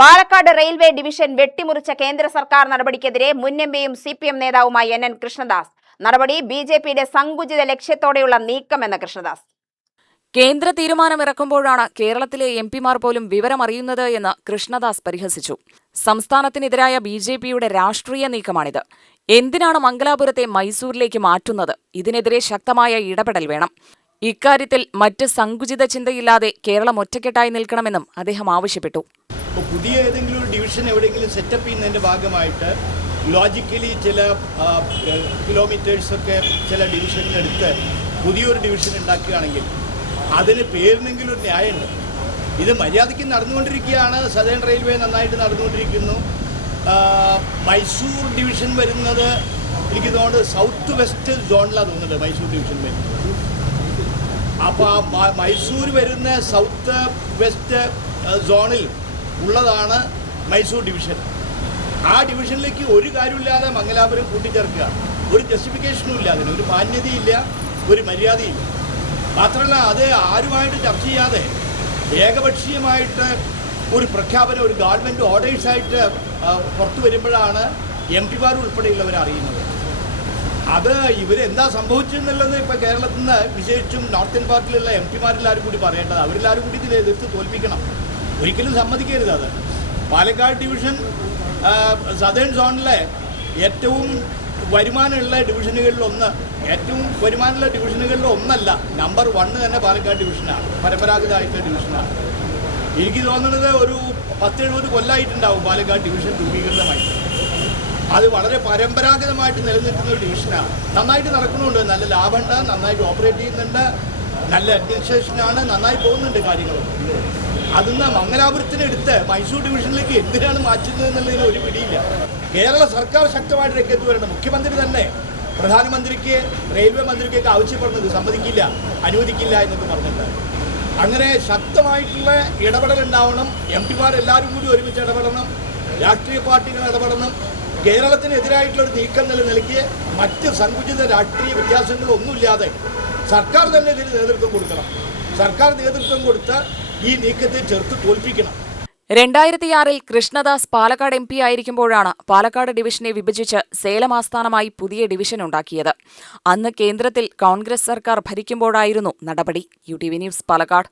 Palakkad railway division വെട്ടിമുറിച്ച കേന്ദ്ര സർക്കാർ നടപടിക്കെതിരെ മുൻ എംപിയും CPM നേതാവുമായ NN കൃഷ്ണദാസ്. നടപടി BJPയുടെ സങ്കുചിത ലക്ഷ്യത്തോടെയുള്ള നീക്കമെന്ന് കൃഷ്ണദാസ്. കേന്ദ്ര തീരുമാനമിറക്കുമ്പോഴാണ് കേരളത്തിലെ MP-മാർ പോലും വിവരമറിയുന്നത് എന്ന് കൃഷ്ണദാസ് പരിഹസിച്ചു. സംസ്ഥാനത്തിനെതിരായ BJPയുടെ രാഷ്ട്രീയ നീക്കമാണിത്. എന്തിനാണ് മംഗലാപുരത്തെ മൈസൂരിലേക്ക് മാറ്റുന്നത്? ഇതിനെതിരെ ശക്തമായ ഇടപെടൽ വേണം. ഇക്കാര്യത്തിൽ മറ്റ് സങ്കുചിത ചിന്തയില്ലാതെ കേരളം ഒറ്റക്കെട്ടായി നിൽക്കണമെന്നും അദ്ദേഹം ആവശ്യപ്പെട്ടു. പുതിയ ഏതെങ്കിലും ഒരു ഡിവിഷൻ എവിടെയെങ്കിലും സെറ്റപ്പ് ചെയ്യുന്നതിൻ്റെ ഭാഗമായിട്ട് ലോജിക്കലി ചില കിലോമീറ്റേഴ്സൊക്കെ ചില ഡിവിഷനിലെടുത്ത് പുതിയൊരു ഡിവിഷൻ ഉണ്ടാക്കുകയാണെങ്കിൽ അതിന് പേരിനെങ്കിലും ഒരു ന്യായമുണ്ട്. ഇത് മര്യാദയ്ക്ക് നടന്നുകൊണ്ടിരിക്കുകയാണ്. സദേൺ റെയിൽവേ നന്നായിട്ട് നടന്നുകൊണ്ടിരിക്കുന്നു. മൈസൂർ ഡിവിഷൻ വരുന്നത് എനിക്ക് തോന്നുന്നത് സൗത്ത് വെസ്റ്റ് സോണിലാണ് തോന്നുന്നുണ്ട് മൈസൂർ ഡിവിഷൻ വരുന്നത്. അപ്പോൾ ആ മൈസൂർ വരുന്ന സൗത്ത് വെസ്റ്റ് സോണിൽ ഉള്ളതാണ് മൈസൂർ ഡിവിഷൻ. ആ ഡിവിഷനിലേക്ക് ഒരു കാര്യമില്ലാതെ മംഗലാപുരം കൂട്ടിച്ചേർക്കുക, ഒരു ജസ്റ്റിഫിക്കേഷനും ഇല്ല, അതിന് ഒരു മാന്യതയില്ല, ഒരു മര്യാദയില്ല. മാത്രമല്ല അത് ആരുമായിട്ട് ചർച്ച ചെയ്യാതെ ഏകപക്ഷീയമായിട്ട് ഒരു പ്രഖ്യാപനം ഒരു ഗവൺമെൻറ് ഓർഡേഴ്സായിട്ട് പുറത്തു വരുമ്പോഴാണ് MP-മാർ ഉൾപ്പെടെയുള്ളവർ അറിയുന്നത്. അത് ഇവരെന്താ സംഭവിച്ചെന്നുള്ളത് ഇപ്പോൾ കേരളത്തിൽ നിന്ന് വിശേഷിച്ചും നോർത്തേൺ പാർട്ടിലുള്ള MP-മാരെല്ലാവരും കൂടി പറയേണ്ടത്. അവരെല്ലാവരും കൂടി ഇതിനെ എതിർത്ത് തോൽപ്പിക്കണം. ഒരിക്കലും സമ്മതിക്കരുത്. അത് പാലക്കാട് ഡിവിഷൻ സദേൺ സോണിലെ ഏറ്റവും വരുമാനമുള്ള ഡിവിഷനുകളിലൊന്ന്, ഏറ്റവും വരുമാനമുള്ള ഡിവിഷനുകളിലൊന്നല്ല, നമ്പർ 1 തന്നെ പാലക്കാട് ഡിവിഷനാണ്. പരമ്പരാഗതമായിട്ടുള്ള ഡിവിഷനാണ്. എനിക്ക് തോന്നുന്നത് ഒരു 10-70 കൊല്ലമായിട്ടുണ്ടാവും പാലക്കാട് ഡിവിഷൻ രൂപീകൃതമായിട്ട്. അത് വളരെ പരമ്പരാഗതമായിട്ട് നിലനിൽക്കുന്ന ഒരു ഡിവിഷനാണ്. നന്നായിട്ട് നടക്കുന്നുണ്ട്, നല്ല ലാഭമുണ്ട്, നന്നായിട്ട് ഓപ്പറേറ്റ് ചെയ്യുന്നുണ്ട്, നല്ല അഡ്മിനിസ്ട്രേഷനാണ്, നന്നായി പോകുന്നുണ്ട് കാര്യങ്ങളൊക്കെ. അതിന്ന് മംഗലാപുരത്തിനെടുത്ത് മൈസൂർ ഡിവിഷനിലേക്ക് എന്തിനാണ് മാറ്റുന്നത് എന്നുള്ളതിന് ഒരു പിടിയില്ല. കേരള സർക്കാർ ശക്തമായിട്ട് രംഗത്ത് വരണം. മുഖ്യമന്ത്രി തന്നെ പ്രധാനമന്ത്രിക്ക് റെയിൽവേ മന്ത്രിക്കൊക്കെ ആവശ്യപ്പെടുന്നത് സമ്മതിക്കില്ല, അനുവദിക്കില്ല എന്നൊക്കെ പറഞ്ഞിട്ട്. അങ്ങനെ ശക്തമായിട്ടുള്ള ഇടപെടൽ ഉണ്ടാവണം. MP-മാർ എല്ലാവരും കൂടി ഒരുമിച്ച് ഇടപെടണം, രാഷ്ട്രീയ പാർട്ടികൾ ഇടപെടണം. കേരളത്തിനെതിരായിട്ടുള്ളൊരു നീക്കം നിലയ്ക്ക് മറ്റ് സങ്കുചിത രാഷ്ട്രീയ വ്യത്യാസങ്ങളൊന്നുമില്ലാതെ സർക്കാർ തന്നെ ഇതിന് നേതൃത്വം കൊടുക്കണം. സർക്കാർ നേതൃത്വം കൊടുത്ത് ഈ നീക്കത്തെ ചെറുത്ത് തോൽപ്പിക്കണം. 2006-ൽ കൃഷ്ണദാസ് പാലക്കാട് MP ആയിരിക്കുമ്പോഴാണ് പാലക്കാട് ഡിവിഷനെ വിഭജിച്ച് സേലം ആസ്ഥാനമായി പുതിയ ഡിവിഷൻ ഉണ്ടാക്കിയത്. അന്ന് കേന്ദ്രത്തിൽ കോൺഗ്രസ് സർക്കാർ ഭരിക്കുമ്പോഴായിരുന്നു നടപടി. UTV news, Palakkad.